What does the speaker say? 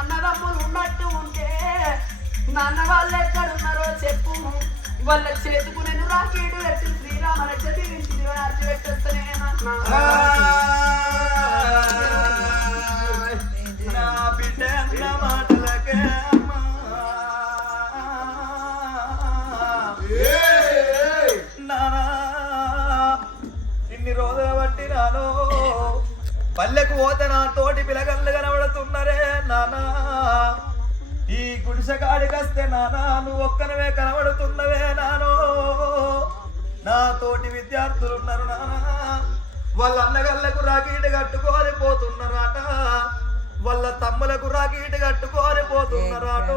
అన్నదమ్ములు ఉన్నట్టు ఉంటే నాన్న వాళ్ళు ఎక్కడున్నారో చెప్పు. వాళ్ళ చేతుకు నేను రాకీడు పెట్టి శ్రీరామ రక్ష తీరించింది అర్చి పెట్టొస్తనే నా బిడ్డ అన్న మాటలకే నానా ఇన్ని రోజుల బట్టి నాను పల్లెకు పోతే నా తోటి పిలగళ్ళు కనబడుతున్నారే నానా. ఈ గుడిసె కాడికొస్తే నానా నువ్వు ఒక్కనవే కనబడుతున్నవే నానో. నా తోటి విద్యార్థులు ఉన్నారు నానా, వాళ్ళ అన్నగళ్ళకు రాకీటు కట్టుకొని పోతున్నారట, వాళ్ళ తమ్ములకు రాకీటు కట్టుకొని పోతున్నారట.